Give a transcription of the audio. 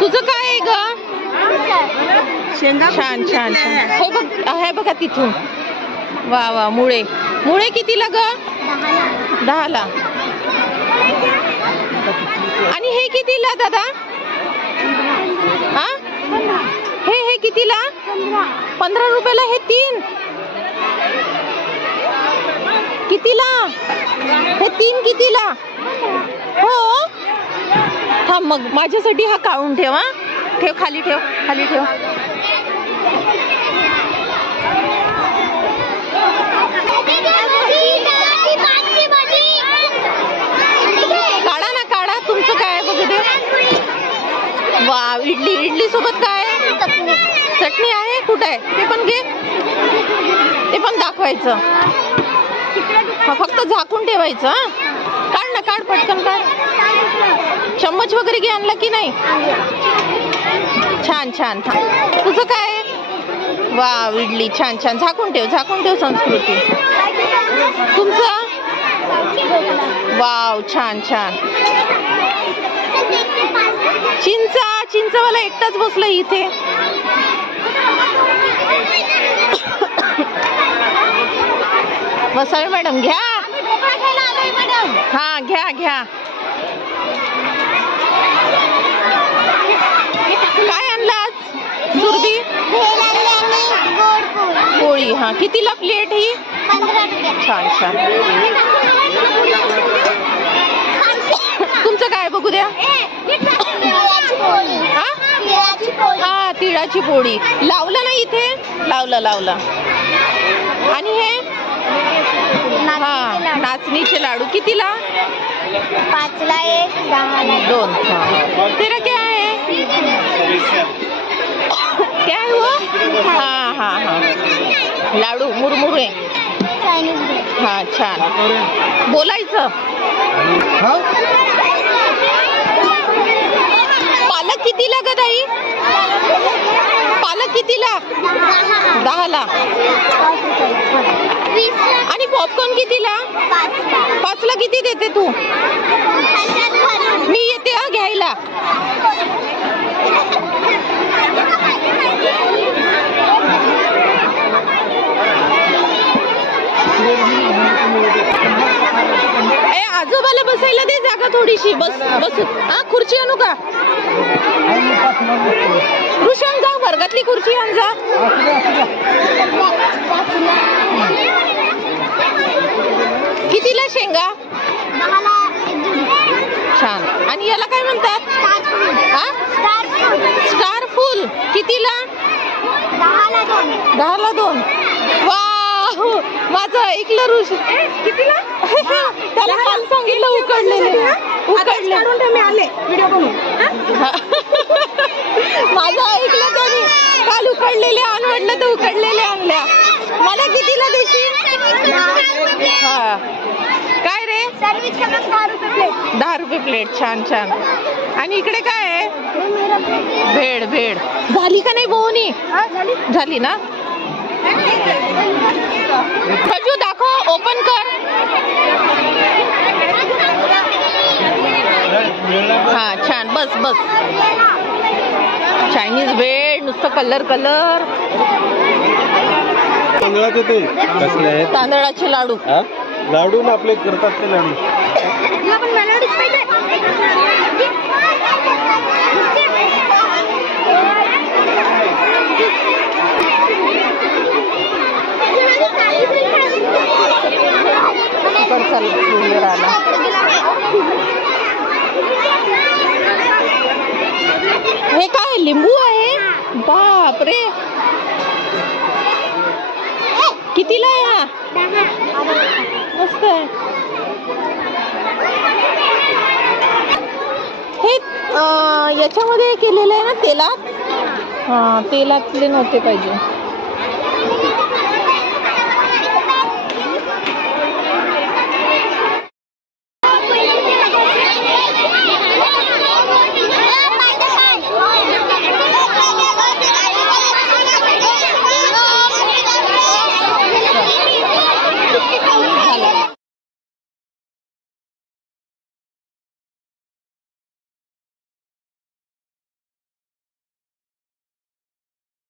तुझं काय आहे ग? छान छान छान. हे बघ, हे बघा तिथून. वा वा. मुळे मुळे कितीला ग? 10ला. आणि हे कितीला दादा? हा, हे कितीला? 15 रुपयाला. हे 3 कितीला? हे 3 कितीला? हो. थांब मग माझ्यासाठी हा काढून ठेव. हा ठेव, खाली ठेव, खाली ठेव. काढा ना, काढा. तुमचं काय आहे बघू दे. वा, इडली. इडली सोबत काय आहे? चटणी आहे. कुठे आहे ते पण घे. ते पण दाखवायचं. हा, फक्त झाकून ठेवायचं. हा, काढ ना, काढ पटकन काढ. चम्मच वगैरे घे, आणला की नाही? छान छान. तुझं काय आहे? वा, इडली. छान छान. झाकून ठेव, झाकून ठेव. संस्कृती. तुमचं? वाव, छान छान. चिंचवाला एकटाच बसला इथे. वसावे मॅडम घ्या. हा, घ्या घ्या. काय आणलास सुरभी? पोळी. हा, कितीला प्लेट ही? 15. छान छान. तुमचं काय बघू द्या. हा, तिळाची पोळी. लावलं ना इथे? लावलं लावलं. आणि हे? हा, नाचणीचे लाडू. कितीला? 5ला 1, 10ला 2. तेरा क्या है? क्या है वो? हा हा हा, लाडू मुरमुरे. हा, छान. बोलायचं. पालक कितीला ग ताई? पालक कितीला? 10ला. आणि पॉपकॉर्न कितीला? 5ला. किती देते तू? मी येते हा घ्यायला. ए, आजोबाला बसायला दे जागा थोडीशी. बसू. हा, खुर्ची आणू का? ऋषान, जा वर्गातली खुर्ची आण जा. कितीला शेंगा? 10ला. छान. आणि याला काय म्हणतात? हा, स्टार फुल. कितीला? 10ला 2. वाव, माझं ऐकलं ऋषी. कितीला? त्याला काल सांगितलं उकडलेले. मी आले व्हिडिओ बनवून. माझं ऐकलं त्याने. काल उकडलेले आण म्हटलं तर उकडलेले आणल्या. मला कितीला देशील? हा, काय रे? 10 रुपये प्लेट. छान छान. आणि इकडे काय आहे? भेड. भेड झाली का नाही बोवणी? झाली ना. खजू दाखव, ओपन कर. हा, छान. बस बस. चायनीज भेड. नुसतं कलर कलर. तांदळाचे ते कसले आहेत? तांदळाचे लाडू. लाडू ना आपले करतात ते लाडू. हे काय? लिंबू आहे. बाप रे. कितीला आहे हा? मस्त आहे. हे याच्यामध्ये केलेलं आहे ना तेलात? हा, तेलातले नव्हते पाहिजे.